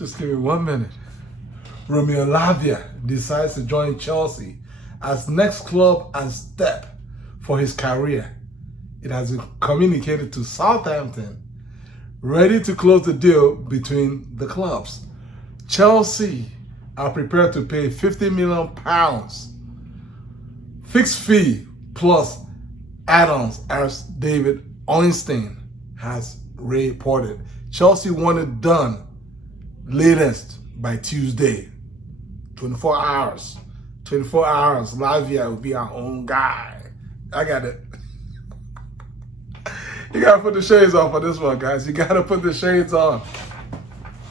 Just give me 1 minute. ROMEO LAVIA decides to join Chelsea as next club and step for his career. It has been communicated to Southampton, ready to close the deal between the clubs. Chelsea are prepared to pay £50 million fixed fee plus add-ons, as David Ornstein has reported. Chelsea want it done latest by Tuesday. 24 hours. 24 hours. Lavia will be our own guy. I got it. You gotta put the shades on for this one, guys. You gotta put the shades on.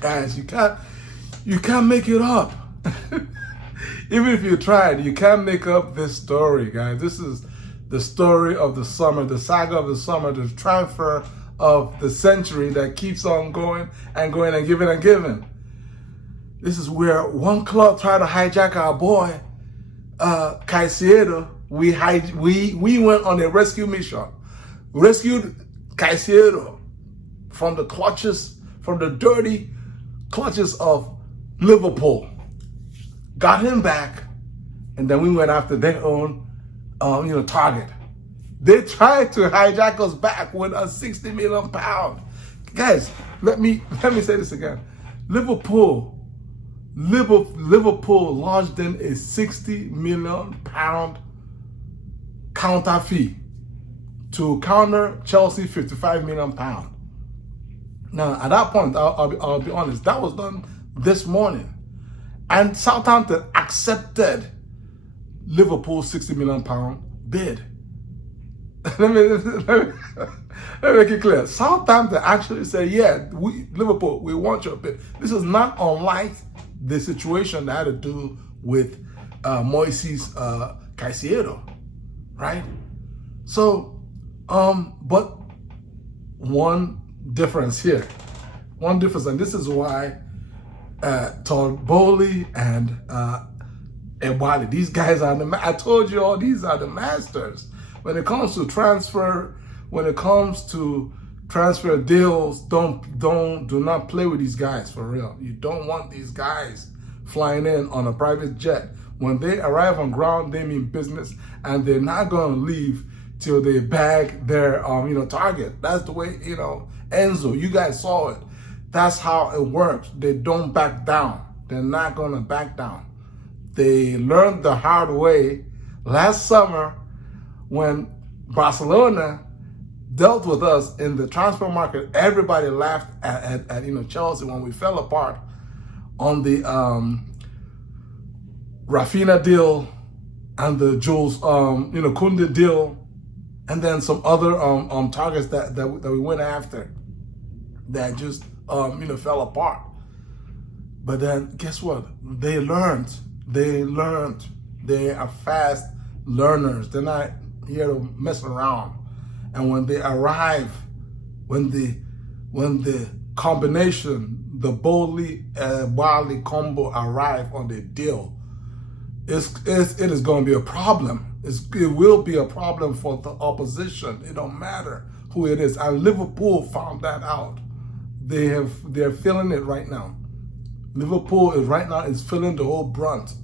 Guys, you can't make it up. Even if you tried, you can't make up this story, guys. This is the story of the summer, the saga of the summer, the transfer of the century that keeps on going and going and giving and giving. This is where one club tried to hijack our boy, Caicedo. We went on a rescue mission, rescued Caicedo from the clutches, from the dirty clutches of Liverpool. Got him back, and then we went after their own, target. They tried to hijack us back with a £60 million. Guys, let me say this again. Liverpool lodged in a £60 million counter fee to counter Chelsea £55 million. Now, at that point, I'll be honest, that was done this morning. And Southampton accepted Liverpool's £60 million bid. let me make it clear. Southampton actually said, yeah, Liverpool, we want your bid. This is not unlike the situation that had to do with Moises Caicedo, right? So, but one difference here. One difference, and this is why Bowley and Ebali, these guys are I told you all, these are the masters. When it comes to transfer, deals, do not play with these guys for real. You don't want these guys flying in on a private jet. When they arrive on ground, they mean business, and they're not going to leave till they bag their target. That's the way, Enzo, you guys saw it. That's how it works. They don't back down. They're not going to back down. They learned the hard way last summer when Barcelona dealt with us in the transfer market. Everybody laughed at Chelsea when we fell apart on the Rafinha deal and the Jules Koundé deal, and then some other targets that we went after that just fell apart. But then guess what? They learned. They are fast learners. They're not here to mess around. And when they arrive, when the combination, the Bowley Bali combo arrive on the deal, it is going to be a problem. It will be a problem for the opposition. It don't matter who it is. And Liverpool found that out. They're feeling it right now. Liverpool is feeling the whole brunt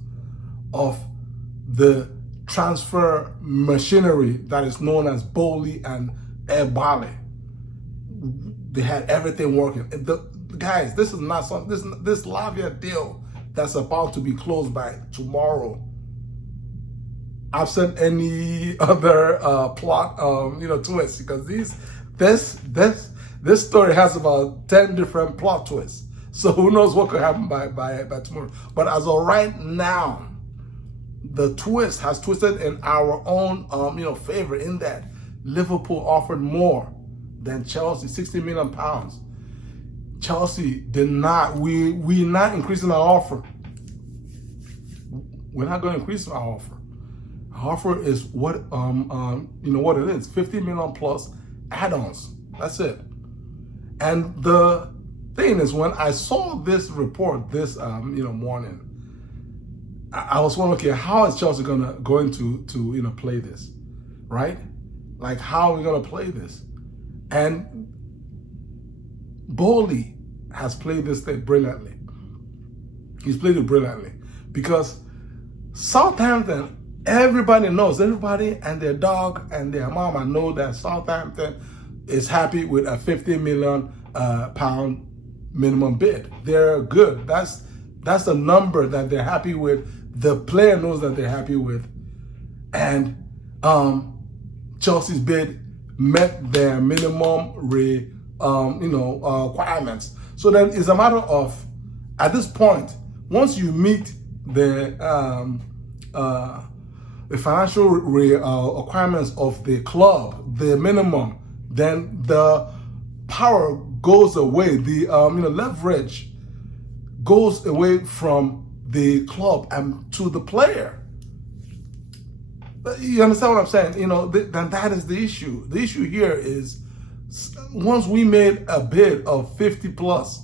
of the transfer machinery that is known as Bowley and Bali. They had everything working. Guys, this is not something. This Lavia deal that's about to be closed by tomorrow. I've said any other plot, twists, because this story has about 10 different plot twists. So who knows what could happen by tomorrow. But as of right now, the twist has twisted in our own favor, in that Liverpool offered more than Chelsea, £60 million. Chelsea did not. We're not increasing our offer. We're not going to increase our offer. Our offer is what what it is, $50 million plus add-ons. That's it. And the thing is, when I saw this report this morning, I was wondering, okay, how is Chelsea going to play this, right? Like, how are we going to play this? And Bowley has played this thing brilliantly. He's played it brilliantly because Southampton, everybody knows, everybody and their dog and their mama know that Southampton is happy with a 50 million pound minimum bid. They're good. That's the number that they're happy with. The player knows that they're happy with, and Chelsea's bid met their minimum requirements. So then it's a matter of, at this point, once you meet the financial requirements of the club, the minimum, then the power goes away. The leverage goes away from the club and to the player. You understand what I'm saying? Then that is the issue. The issue here is, once we made a bid of 50 plus,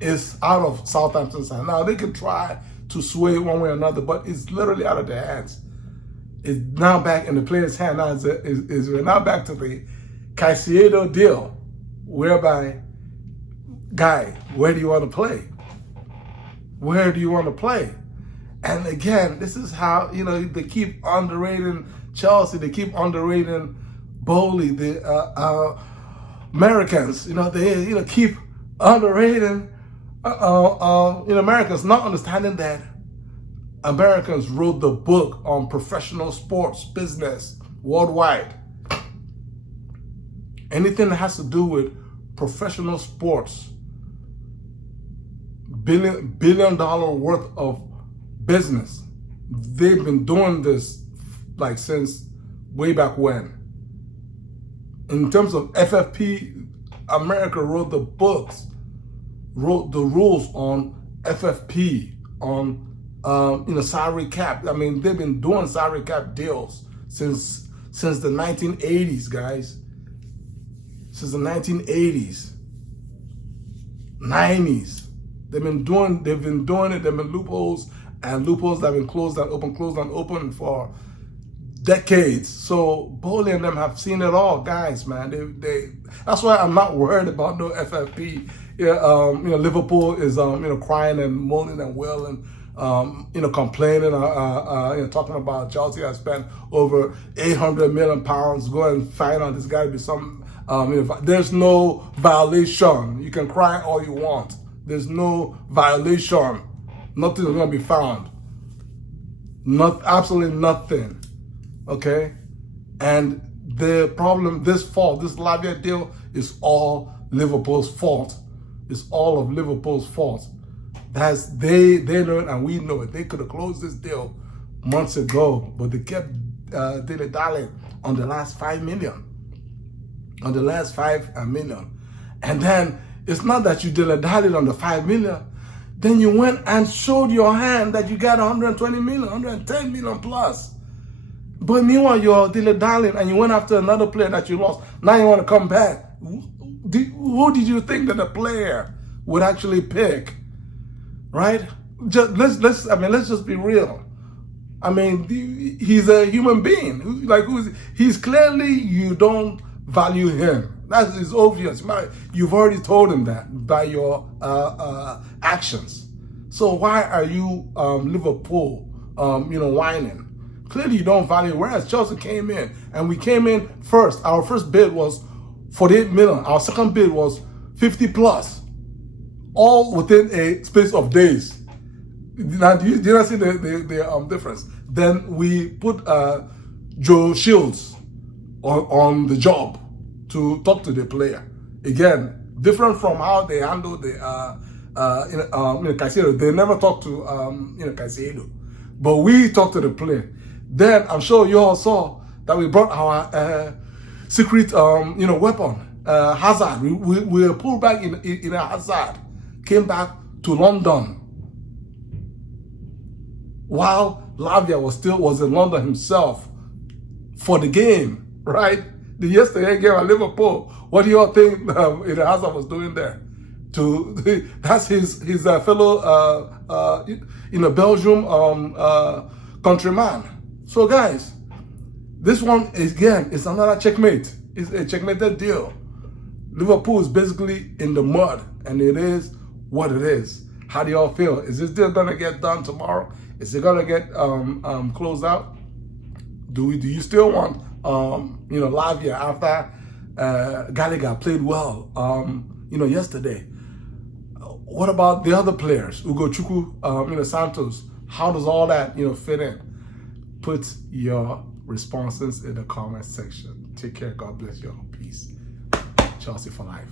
it's out of Southampton's hand. Now they can try to sway one way or another, but it's literally out of their hands. It's now back in the player's hand. Now we're now back to the Caicedo deal, whereby, guy, where do you want to play? Where do you want to play? And again, this is how, they keep underrating Chelsea. They keep underrating Bowley, the Americans. They keep underrating Americans, not understanding that Americans wrote the book on professional sports business worldwide. Anything that has to do with professional sports, billion dollar worth of business. They've been doing this like since way back when. In terms of FFP, America wrote the books, wrote the rules on FFP, on salary cap. I mean, they've been doing salary cap deals since the 1980s, guys. Since the 1980s, 90s. They've been doing it. They've been loopholes and loopholes that have been closed and open for decades. So Bowley and them have seen it all, guys, man. They that's why I'm not worried about no FFP. Liverpool is crying and moaning and wailing, complaining, talking about Chelsea has spent over 800 million pounds. Go and find out there's got to be some. There's no violation. You can cry all you want. There's no violation. Nothing is going to be found. Absolutely nothing. Okay? And the problem, this Lavia deal is all Liverpool's fault. It's all of Liverpool's fault. They know it and we know it. They could have closed this deal months ago, but they kept dilly-dallying on the last 5 million. On the last 5 million. And then it's not that you dilly-dallied on the 5 million. Then you went and showed your hand that you got 120 million, 110 million plus. But meanwhile, you're dilly-dallying and you went after another player that you lost. Now you want to come back. Who did you think that the player would actually pick? Right? Let's just be real. I mean, he's a human being. He's clearly, you don't value him. That is obvious. You've already told him that by your actions. So why are you Liverpool, whining? Clearly you don't value. Whereas Chelsea came in, and we came in first. Our first bid was 48 million. Our second bid was 50 plus, all within a space of days. Now, do you not see the difference? Then we put Joe Shields on the job to talk to the player. Again, different from how they handle the Caicedo. They never talk to Caicedo, but we talk to the player. Then I'm sure you all saw that we brought our secret weapon, Hazard. We were pulled back in a Hazard, came back to London while Lavia was in London himself for the game, right? The yesterday game at Liverpool. What do you all think Hazard was doing there? That's his fellow Belgium countryman. So guys, this one is another checkmate. It's a checkmated deal. Liverpool is basically in the mud, and it is what it is. How do y'all feel? Is this deal gonna get done tomorrow? Is it gonna get closed out? Do you still want Lavia after Gallagher played well yesterday? What about the other players? Ugochukwu, Santos. How does all that fit in? Put your responses in the comment section. Take care. God bless you all. Peace. Chelsea for life.